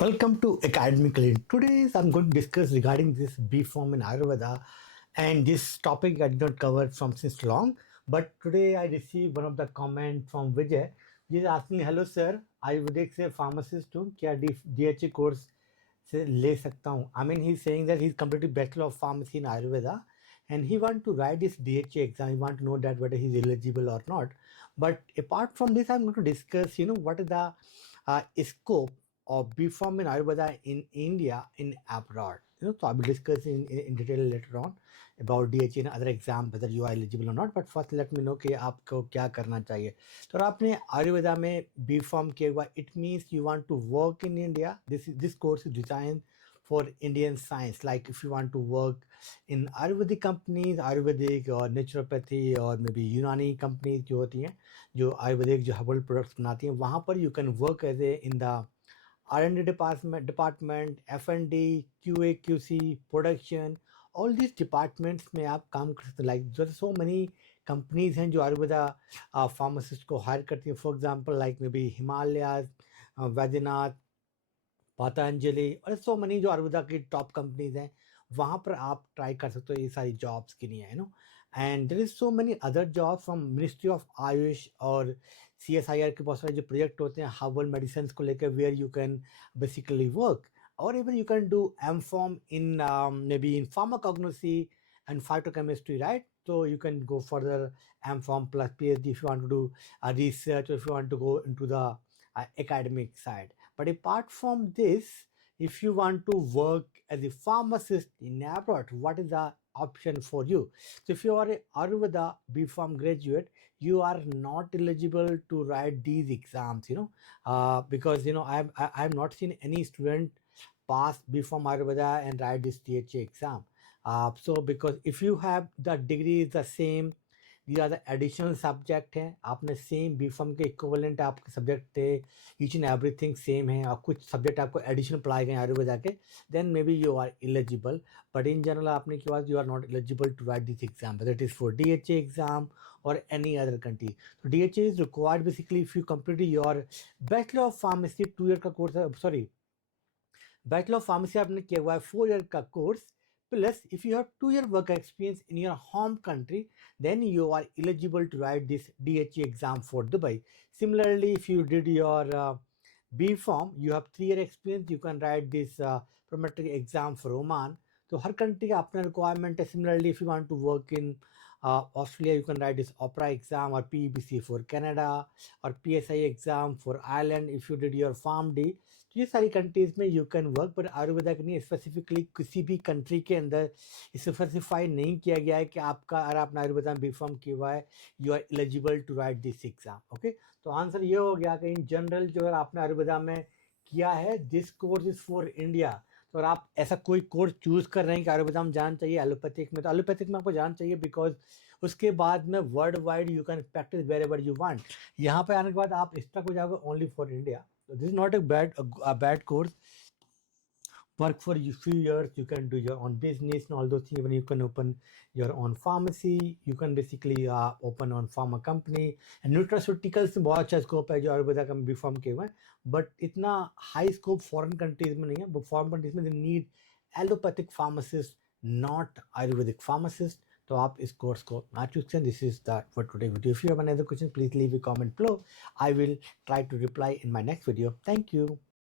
Welcome to Academically. Today I'm going to discuss regarding this B.Pharm in Ayurveda, and this topic I did not cover from since long. But today I received one of the comment from Vijay. He is asking, "Hello sir, Ayurvedic से pharmacist हूँ, क्या DHA course से ले सकता हूँ?" I mean, he's saying that he's completed Bachelor of Pharmacy in Ayurveda, and he want to write this DHA exam. He want to know that whether he's eligible or not. But apart from this, I'm going to discuss, what is the scope of B.Pharm in Ayurveda in India, in abroad. So I will discuss in detail later on about DHA and other exam, whether you are eligible or not. But first let me know कि आपको क्या करना चाहिए. तो आपने आयुर्वेदा में B.Pharm किया हुआ, it means you want to work in India. This course is designed for Indian science. Like if you want to work in Ayurvedic companies, Ayurvedic or naturopathy or maybe Unani companies जो होती हैं, जो आयुर्वेदिक जो herbal products बनाती हैं, वहाँ पर you can work as a in the R&D department, F&D, QA, QC, production, all these departments में आप काम कर सकते हैं. Like there are so many companies हैं जो आयुर्वेदा pharmacist को hire करती हैं. For example, like maybe Himalayas, Vaidyanath, पतंजलि और सो मनी जो आयुर्वेदा की टॉप कंपनीज हैं, वहाँ पर आप ट्राई कर सकते हो ये सारी जॉब्स के लिए, and there is so many other job from ministry of AYUSH और CSIR के बहुत सारे जो प्रोजेक्ट होते हैं हर्बल मेडिसिन को लेकर, where you can basically work, और even you can do M.Pharm in maybe in pharmacognosy and phytochemistry, right? So you can go further M.Pharm plus PhD if you want to do research or if you want to go into the academic side. But apart from this, if you want to work as a pharmacist in abroad, what is the option for you? So if you are a Ayurveda B.Pharm graduate, you are not eligible to write these exams, because I have not seen any student pass B.Pharm Ayurveda and write this DHA exam. So because if you have the degree is the same, these are the additional subject हैं, आपने same B.Pharm के इक्विवेलेंट आपके सब्जेक्ट थे, each and everything same है, और कुछ सब्जेक्ट आपको एडिशनल पढ़ाए गए आयुर्वेदा के, then maybe you are eligible. But in general आपने क्या you are not eligible to write this exam, whether it is for DHA exam और एनी अदर कंट्री. तो DHA is required basically if you complete your bachelor of pharmacy 2 year का course, sorry bachelor of pharmacy आपने किया हुआ है 4 year का course, plus if you have 2 year work experience in your home country, then you are eligible to write this DHA exam for Dubai. Similarly, if you did your B.Pharm, you have 3 year experience, you can write this promotory exam for Oman. तो हर कंट्री का अपना requirement है. Similarly if you want to work in Australia, you can write this OPRA exam और PEBC for Canada और PSI exam for Ireland if you did your pharm D. तो ये सारी कंट्रीज में यू कैन वर्क, पर आयुर्वेदा के नहीं स्पेसिफिकली किसी भी कंट्री के अंदर स्पेसिफाई नहीं किया गया है कि आपका अगर आपने आयुर्वेदा में B.Pharm किया हुआ है you are eligible to write this exam. Okay, तो आंसर ये हो गया कि इन जनरल जो है आपने आयुर्वेदा में किया है, this course is for India. तो अगर आप ऐसा कोई कोर्स चूज कर रहे हैं कि आयुर्वेदा में जाना चाहिए एलोपैथिक में, तो एलोपैथिक में आपको जाना चाहिए, बिकॉज उसके बाद में worldwide you can practice wherever you want. यहाँ पे आने के बाद आप स्टक हो जाओगे only for India. This is not a bad course. Work for a few years, you can do your own business and all those things. Even you can open your own pharmacy, you can basically open on pharma company. And nutraceuticals में बहुत अच्छा स्कोप है जो आयुर्वेदा का B.Pharm के हुए हैं, बट इतना हाई स्कोप फॉरेन कंट्रीज में नहीं है. बट फॉरेन कंट्रीज में they need allopathic pharmacist, not ayurvedic pharmacist. तो आप इस कोर्स को ना चूज करें. This is that for today video. If you have any other question, please leave a comment below. I will try to reply in my next video. Thank you.